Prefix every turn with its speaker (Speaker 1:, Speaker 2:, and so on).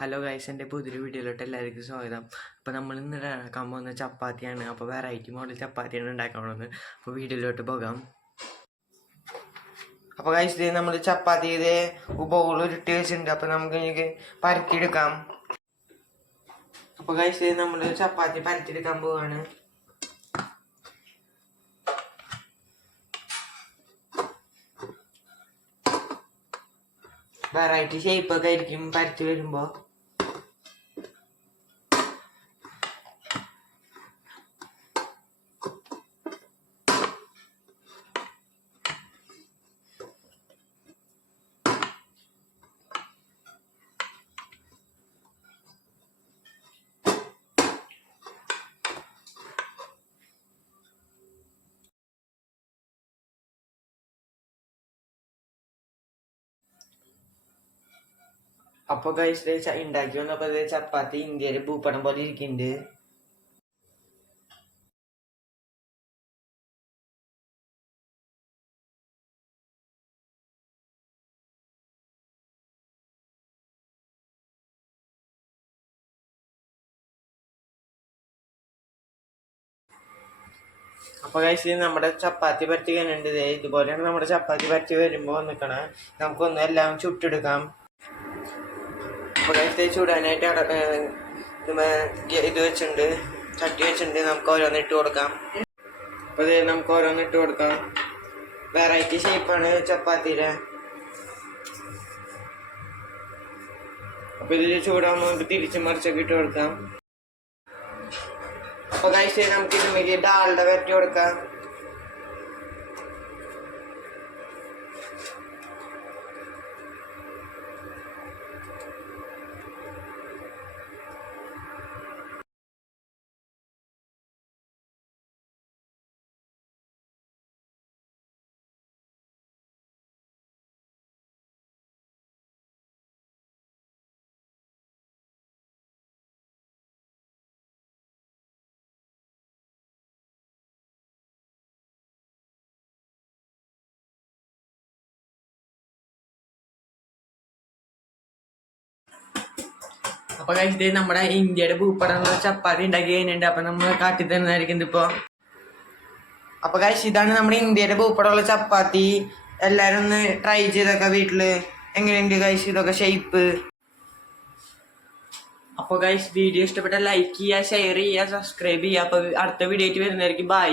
Speaker 1: Hello guys എന്റെ പുതിയൊരു വീഡിയോയിലോട്ട് എല്ലാവർക്കും സ്വാഗതം. അപ്പോൾ നമ്മൾ ഇന്ന് ഉണ്ടാക്കാൻ പോകുന്ന ചപ്പാത്തിയാണ്. അപ്പോൾ വെറൈറ്റി മോഡൽ ചപ്പാത്തിയാണ് ഉണ്ടാക്കാൻ പോകുന്നത്. അപ്പോൾ വീഡിയോയിലോട്ട് പോകാം. അപ്പോൾ ഗൈസ് ഇത് നമ്മൾ ചപ്പാത്തി ഇത് ബൗൾ ഉരുട്ടി വെച്ചിട്ടുണ്ട്. അപ്പോൾ നമുക്ക് പരത്തിയെടുക്കാം. അപ്പോൾ ഗൈസ് ഇത് നമ്മൾ ചപ്പാത്തി പരത്തിയെടുക്കാൻ പോവാണ്. വെറൈറ്റി ഷേപ്പൊക്കെ ആയിരിക്കും പരത്തി വരുമ്പോൾ. അപ്പൊ കഴിച്ചിട്ട് ഉണ്ടാക്കി വന്നപ്പോ ഇത് ചപ്പാത്തി ഇന്ത്യയിൽ ഭൂപടം പോലെ ഇരിക്കുന്നുണ്ട് അപ്പൊ കഴിച്ച് നമ്മുടെ ചപ്പാത്തി പറ്റി കഴിഞ്ഞിട്ടുണ്ട് ഇതുപോലെയാണ് നമ്മുടെ ചപ്പാത്തി പറ്റി വരുമ്പോ നിക്കണേ നമുക്കൊന്നും എല്ലാം ചുട്ടെടുക്കാം. കഴിച്ച് ചൂടാനായിട്ട് ഇത് വെച്ചിട്ടുണ്ട്. ചട്ടി വെച്ചിട്ടുണ്ട്. നമുക്ക് ഓരോന്ന് ഇട്ട് കൊടുക്കാം. അപ്പോൾ ഇത് നമുക്ക് ഓരോന്ന് ഇട്ട് കൊടുക്കാം. വെറൈറ്റി ഷേപ്പാണ് ചപ്പാത്തിയുടെ. അപ്പോൾ ഇതിൽ ചൂടാകുമ്പോൾ നമുക്ക് തിരിച്ച് മറിച്ചൊക്കെ ഇട്ട് കൊടുക്കാം. അപ്പോൾ കഴിച്ച് നമുക്ക് ഇതിലേക്ക് ഡാളുടെ വരട്ടി കൊടുക്കാം. അപ്പൊ കഴിച്ചിട്ട് നമ്മുടെ ഇന്ത്യയുടെ ഭൂപടമുള്ള ചപ്പാത്തി ഉണ്ടാക്കി കഴിഞ്ഞിട്ടുണ്ട്. അപ്പൊ നമ്മൾ കാട്ടി തരുന്നതായിരിക്കും ഇതിപ്പോ. അപ്പൊ കഴിച്ച് നമ്മുടെ ഇന്ത്യയുടെ ഭൂപടമുള്ള ചപ്പാത്തി. എല്ലാരും ഒന്ന് ട്രൈ ചെയ്തൊക്കെ വീട്ടിൽ. എങ്ങനെയുണ്ട് കഴിച്ച് ഇതൊക്കെ ഷേപ്പ് അപ്പൊ ഗൈസ് വീഡിയോ ഇഷ്ടപ്പെട്ട ലൈക്ക് ചെയ്യുക ഷെയർ ചെയ്യുക സബ്സ്ക്രൈബ് ചെയ്യുക. അപ്പൊ അടുത്ത വീഡിയോ ആയിട്ട് വരുന്നതായിരിക്കും. ബൈ